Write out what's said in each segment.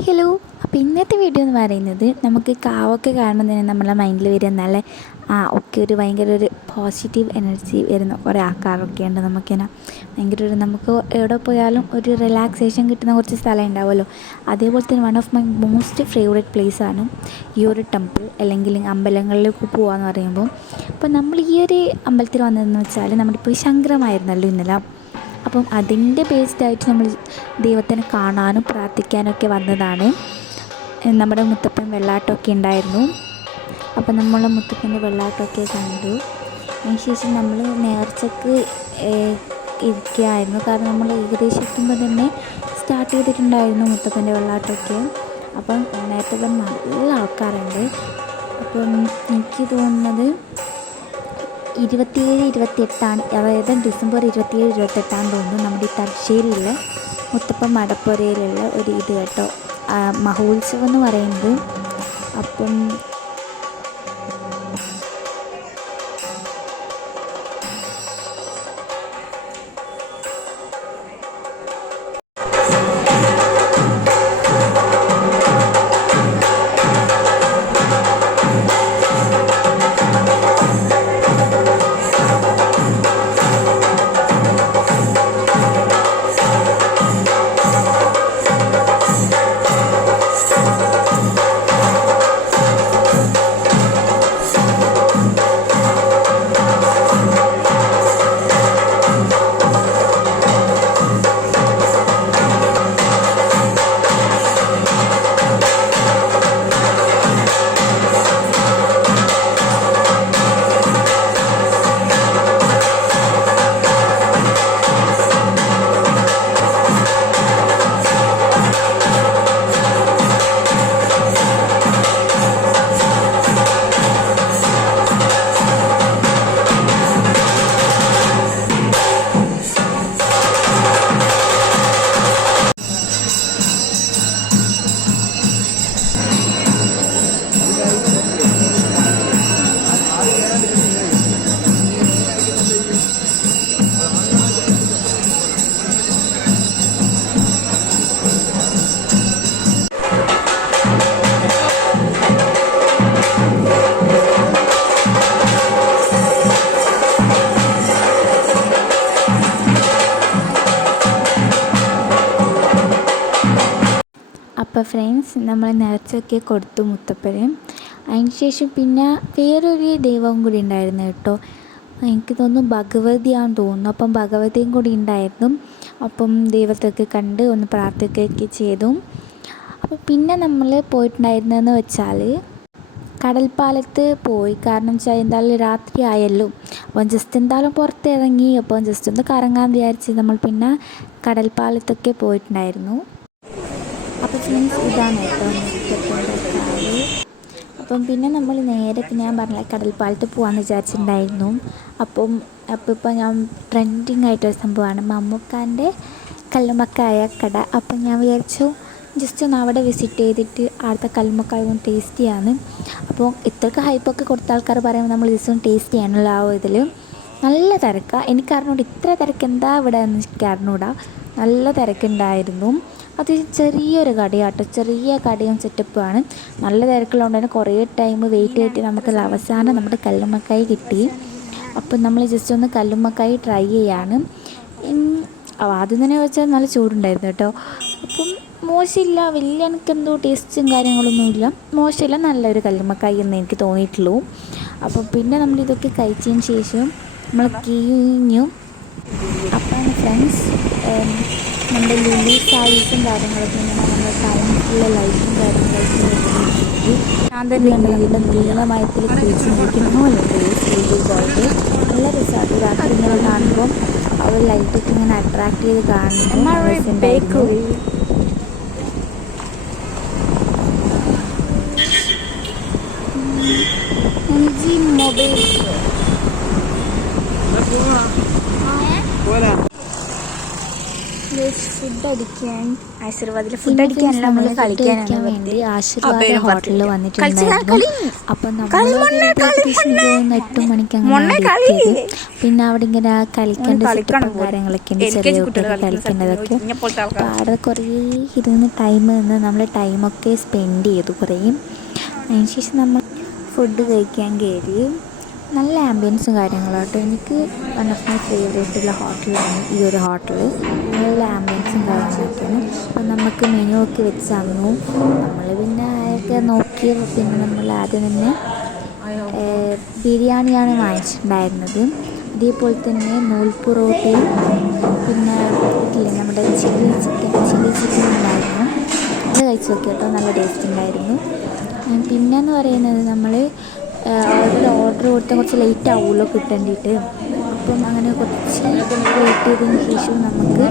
Hi hello. അപ്പോൾ ഇന്നത്തെ video എന്ന് പറയുന്നത് നമുക്ക് കാവൊക്കെ കാണുമ്പോൾ തന്നെ നമ്മളെ മൈൻഡിൽ വരിക നല്ല ഒക്കെ ഒരു ഭയങ്കര ഒരു പോസിറ്റീവ് എനർജി വരുന്ന കുറേ ആൾക്കാരൊക്കെ ഉണ്ട്. നമുക്കിങ്ങനെ ഭയങ്കര ഒരു നമുക്ക് എവിടെ പോയാലും ഒരു റിലാക്സേഷൻ കിട്ടുന്ന കുറച്ച് സ്ഥലം ഉണ്ടാവുമല്ലോ. അതേപോലെ തന്നെ one of my most favourite place ആണ് ഈ ഒരു ടെമ്പിൾ അല്ലെങ്കിൽ അമ്പലങ്ങളിലേക്ക് പോകാമെന്ന് പറയുമ്പോൾ. അപ്പോൾ നമ്മൾ ഈ ഒരു അമ്പലത്തിൽ വന്നതെന്ന് വെച്ചാൽ നമ്മുടെ ഇപ്പോൾ ശങ്കരമായിരുന്നല്ലോ ഇന്നലെ. അപ്പം അതിൻ്റെ ബേസ്ഡായിട്ട് നമ്മൾ ദൈവത്തിനെ കാണാനും പ്രാർത്ഥിക്കാനൊക്കെ വന്നതാണ്. നമ്മുടെ മുത്തപ്പൻ വെള്ളാട്ടമൊക്കെ ഉണ്ടായിരുന്നു. അപ്പം നമ്മൾ മുത്തപ്പൻ്റെ വെള്ളാട്ടമൊക്കെ കണ്ടു. അതിനുശേഷം നമ്മൾ നേർച്ചക്ക് ഇരിക്കുകയായിരുന്നു. കാരണം നമ്മൾ ഏകദേശം എത്തുമ്പോൾ തന്നെ സ്റ്റാർട്ട് ചെയ്തിട്ടുണ്ടായിരുന്നു മുത്തപ്പൻ്റെ വെള്ളാട്ടമൊക്കെ. അപ്പം നേരത്തെ തന്നെ നല്ല ആൾക്കാരുണ്ട്. അപ്പം എനിക്ക് തോന്നുന്നത് 27-28 അതായത് ഡിസംബർ 27-28 തോന്നുന്നു നമ്മുടെ ഈ തലശ്ശേരിയിലെ മുത്തപ്പൻ മടപ്പുരയിലുള്ള ഒരു ഇത് കേട്ടോ, മഹോത്സവം എന്ന് പറയുന്നത്. അപ്പം അപ്പോൾ ഫ്രണ്ട്സ് നമ്മൾ നേർച്ചയൊക്കെ കൊടുത്തു മുത്തപ്പന്. അതിന് ശേഷം പിന്നെ വേറൊരു ദൈവം കൂടി ഉണ്ടായിരുന്നു കേട്ടോ. എനിക്ക് തോന്നുന്നു ഭഗവതിയാണെന്ന് തോന്നുന്നു. അപ്പം ഭഗവതിയും കൂടി ഉണ്ടായിരുന്നു. അപ്പം ദൈവത്തൊക്കെ കണ്ട് ഒന്ന് പ്രാർത്ഥിക്കുകയൊക്കെ ചെയ്തു. അപ്പോൾ പിന്നെ നമ്മൾ പോയിട്ടുണ്ടായിരുന്നതെന്ന് വെച്ചാൽ കടൽപ്പാലത്ത് പോയി. കാരണം വെച്ചാൽ എന്തായാലും രാത്രി ആയല്ലോ, അപ്പം ജസ്റ്റ് എന്തായാലും പുറത്തിറങ്ങി. അപ്പം ജസ്റ്റ് ഒന്ന് കറങ്ങാൻ വിചാരിച്ച് നമ്മൾ പിന്നെ കടൽപ്പാലത്തൊക്കെ പോയിട്ടുണ്ടായിരുന്നു. അപ്പോൾ ഫ്രണ്ട്സ് ഇതാണ് കേട്ടോ മുത്തപ്പൻ്റെ കാവ്. അപ്പം പിന്നെ നമ്മൾ നേരെ ഞാൻ പറഞ്ഞ കടൽപ്പാലത്ത് പോകാമെന്ന് വിചാരിച്ചിട്ടുണ്ടായിരുന്നു. അപ്പോൾ ഞാൻ ട്രെൻഡിങ് ആയിട്ടൊരു സംഭവമാണ് മമ്മൂക്കാൻ്റെ കല്ലുമ്മക്കായ കട. അപ്പം ഞാൻ വിചാരിച്ചു ജസ്റ്റ് ഒന്ന് അവിടെ വിസിറ്റ് ചെയ്തിട്ട് അവിടുത്തെ കല്ലുമ്മക്കായ ഒന്ന് ടേസ്റ്റ് ചെയ്യാമെന്ന്. അപ്പോൾ ഇത്രയ്ക്ക് ഹൈപ്പൊക്കെ കൊടുത്ത ആൾക്കാർ പറയുമ്പോൾ നമ്മൾ ജസ്റ്റ് ഒന്ന് ടേസ്റ്റ് ചെയ്യാനുള്ള ആ ഇതിൽ നല്ല തിരക്കാണ്. എനിക്കറിഞ്ഞൂടാ ഇത്ര തിരക്ക് എന്താ ഇവിടെ എന്ന് എനിക്ക് അറിഞ്ഞൂടാ. നല്ല തിരക്കുണ്ടായിരുന്നു. അത് ചെറിയൊരു കടയാട്ടോ, ചെറിയ കടയും സെറ്റപ്പുമാണ്. നല്ല തിരക്കുള്ളതുകൊണ്ട് തന്നെ കുറേ ടൈം വെയിറ്റ് ചെയ്തിട്ട് നമുക്ക് അവസാനം നമ്മുടെ കല്ലുമ്മക്കായി കിട്ടി. അപ്പം നമ്മൾ ജസ്റ്റ് ഒന്ന് കല്ലുമ്മക്കായി ട്രൈ ചെയ്യാണ്. ആദ്യം തന്നെ വെച്ചാൽ നല്ല ചൂടുണ്ടായിരുന്നു കേട്ടോ. അപ്പം മോശമില്ല, വലിയ എനിക്കെന്തോ ടേസ്റ്റും കാര്യങ്ങളൊന്നുമില്ല, മോശമില്ല, നല്ലൊരു കല്ലുമ്മക്കായി എന്ന് എനിക്ക് തോന്നിയിട്ടുള്ളൂ. അപ്പം പിന്നെ നമ്മളിതൊക്കെ കഴിച്ചതിന് ശേഷം നമ്മൾ കഴിഞ്ഞു. അപ്പം ഫ്രണ്ട്സ് നമ്മുടെ ലുലു സാരീസും കാര്യങ്ങളൊക്കെ ഇങ്ങനെ നമ്മുടെ ടൗണിലുള്ള ലൈറ്റും കാര്യങ്ങളൊക്കെ ഞാൻ തന്നെ നമ്മുടെ നീളമയത്തിൽ കുഴിച്ച് നോക്കുന്നു. സ്റ്റേജിൽ പോയിട്ട് നല്ല രസമാണ്. രാത്രി ഇങ്ങനെ കാണുമ്പോൾ ആ ഒരു ലൈറ്റൊക്കെ ഇങ്ങനെ അട്രാക്ട് ചെയ്ത് കാണുമ്പോൾ രസമുണ്ടായിരുന്നു. മൊബൈൽ ഫുഡ് അടിക്കാൻ ആശീർവാദിൽ ഫുഡ് അടിക്കാനല്ല നമ്മൾ കഴിക്കാൻ വേണ്ടി ആശീർവാദ ഹോട്ടലിൽ വന്നിട്ടുണ്ടായിരുന്നു. അപ്പം നമ്മൾ 8 മണിക്ക് അങ്ങനെ എത്തിയത്. പിന്നെ അവിടെ ഇങ്ങനെ കളിക്കേണ്ട സെറ്റപ്പും കാര്യങ്ങളൊക്കെ ഉണ്ട്, ചെറിയ കുട്ടികൾ കളിക്കേണ്ടതൊക്കെ. അപ്പോൾ അവിടെ കുറേ ഇരുന്ന് ടൈം നിന്ന് നമ്മൾ ടൈമൊക്കെ സ്പെൻഡ് ചെയ്തു കുറേ. അതിനുശേഷം നമ്മൾ ഫുഡ് കഴിക്കാൻ കയറി. നല്ല ആംബിയൻസും കാര്യങ്ങളാട്ടോ. എനിക്ക് വൺ ഓഫ് മൈ ഫേവറേറ്റുള്ള ഹോട്ടലാണ് ഈ ഒരു ഹോട്ടൽ. നല്ല ആംബിയൻസും കാര്യങ്ങളൊക്കെയാണ്. അപ്പോൾ നമുക്ക് മെനു ഒക്കെ വെച്ച് തന്നു. നമ്മൾ പിന്നെ അതൊക്കെ നോക്കി. പിന്നെ നമ്മൾ ആദ്യം തന്നെ ബിരിയാണിയാണ് വാങ്ങിച്ചിട്ടുണ്ടായിരുന്നത്. അതേപോലെ തന്നെ നൂൽ പൊറോട്ടയും പിന്നെ ഇതില്ലേ നമ്മുടെ ചില്ലി ചിക്കൻ ഉണ്ടായിരുന്നു. അത് കഴിച്ച് നോക്കി കേട്ടോ, നല്ല ടേസ്റ്റ് ഉണ്ടായിരുന്നു. പിന്നെയെന്ന് പറയുന്നത് നമ്മൾ ഓർഡർ കൊടുത്താൽ കുറച്ച് ലേറ്റ് ആവുമല്ലോ കിട്ടേണ്ടിയിട്ട്. അപ്പം അങ്ങനെ കുറച്ച് വെയിറ്റ് ചെയ്തതിന് ശേഷം നമുക്ക്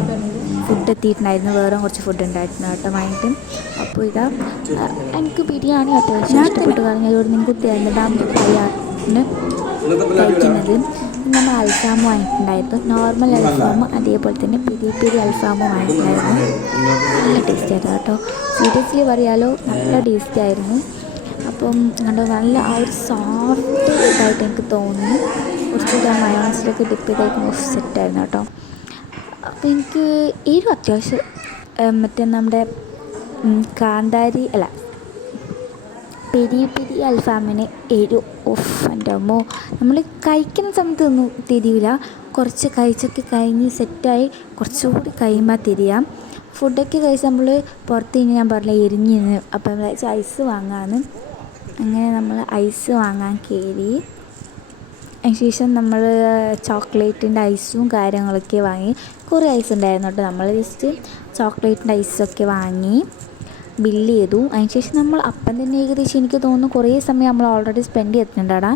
ഫുഡ് എത്തിയിട്ടുണ്ടായിരുന്നു. വേറെ കുറച്ച് ഫുഡ് ഉണ്ടായിരുന്നു കേട്ടോ വാങ്ങിയിട്ട്. അപ്പോൾ ഇതാ എനിക്ക് ബിരിയാണി അത്യാവശ്യം ഇഷ്ടപ്പെട്ടു. കാരണം അതുകൊണ്ട് നിങ്ങൾക്ക് രണ്ടാമത് ഫ്രൈയാണ് കഴിക്കുന്നത്. നമ്മൾ അൽഫാം വാങ്ങിയിട്ടുണ്ടായിരുന്നു, നോർമൽ അൽഫാം, അതേപോലെ തന്നെ പെരി അൽഫാമും വാങ്ങിയിട്ടുണ്ടായിരുന്നു. നല്ല ടേസ്റ്റ് ആയിരുന്നു കേട്ടോ. സീരിയസ്ലി പറയാലോ, നല്ല ടേസ്റ്റ് ആയിരുന്നു. അപ്പം കണ്ടോ, നല്ല ആ ഒരു സോഫ്റ്റ് ഇതായിട്ട് എനിക്ക് തോന്നി. കുറച്ച് മയോണൈസിലൊക്കെ ഡിപ്പ് ചെയ്തേക്കുന്ന സെറ്റായിരുന്നു കേട്ടോ. അപ്പോൾ എനിക്ക് അത്യാവശ്യം മറ്റേ നമ്മുടെ കാന്താരി അല്ല പെരി അൽഫാമിന് എൻ്റെ അമ്മോ, നമ്മൾ കഴിക്കുന്ന സമയത്ത് ഒന്നും തിരിയില്ല. കുറച്ച് കഴിച്ചൊക്കെ കഴിഞ്ഞ് സെറ്റായി കുറച്ചുകൂടി കഴിയുമ്പോൾ തിരിയാം. ഫുഡൊക്കെ കഴിച്ച് നമ്മൾ പുറത്ത് കഴിഞ്ഞ് ഞാൻ പറഞ്ഞില്ല എരിഞ്ഞിന്ന്. അപ്പം നമ്മൾ ഐസ് വാങ്ങാമെന്ന്. അങ്ങനെ നമ്മൾ ഐസ് വാങ്ങാൻ കയറി. അതിനുശേഷം നമ്മൾ ചോക്ലേറ്റിൻ്റെ ഐസും കാര്യങ്ങളൊക്കെ വാങ്ങി. കുറേ ഐസ് ഉണ്ടായിരുന്നു കേട്ടോ. നമ്മൾ ജസ്റ്റ് ചോക്ലേറ്റിൻ്റെ ഐസൊക്കെ വാങ്ങി ബില്ല് ചെയ്തു. അതിനുശേഷം നമ്മൾ അപ്പം തന്നെ ഏകദേശം എനിക്ക് തോന്നുന്നു കുറേ സമയം നമ്മൾ ഓൾറെഡി സ്പെൻഡ് ചെയ്തിട്ടുണ്ടാടാ.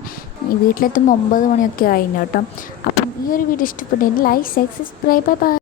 ഈ വീട്ടിലെത്തുമ്പോൾ 9 മണിയൊക്കെ ആയിരുന്നു കേട്ടോ. അപ്പം ഈ ഒരു വീഡിയോ ഇഷ്ടപ്പെട്ടെങ്കിൽ ലൈക്ക്, സബ്സ്ക്രൈബ്, ബൈ.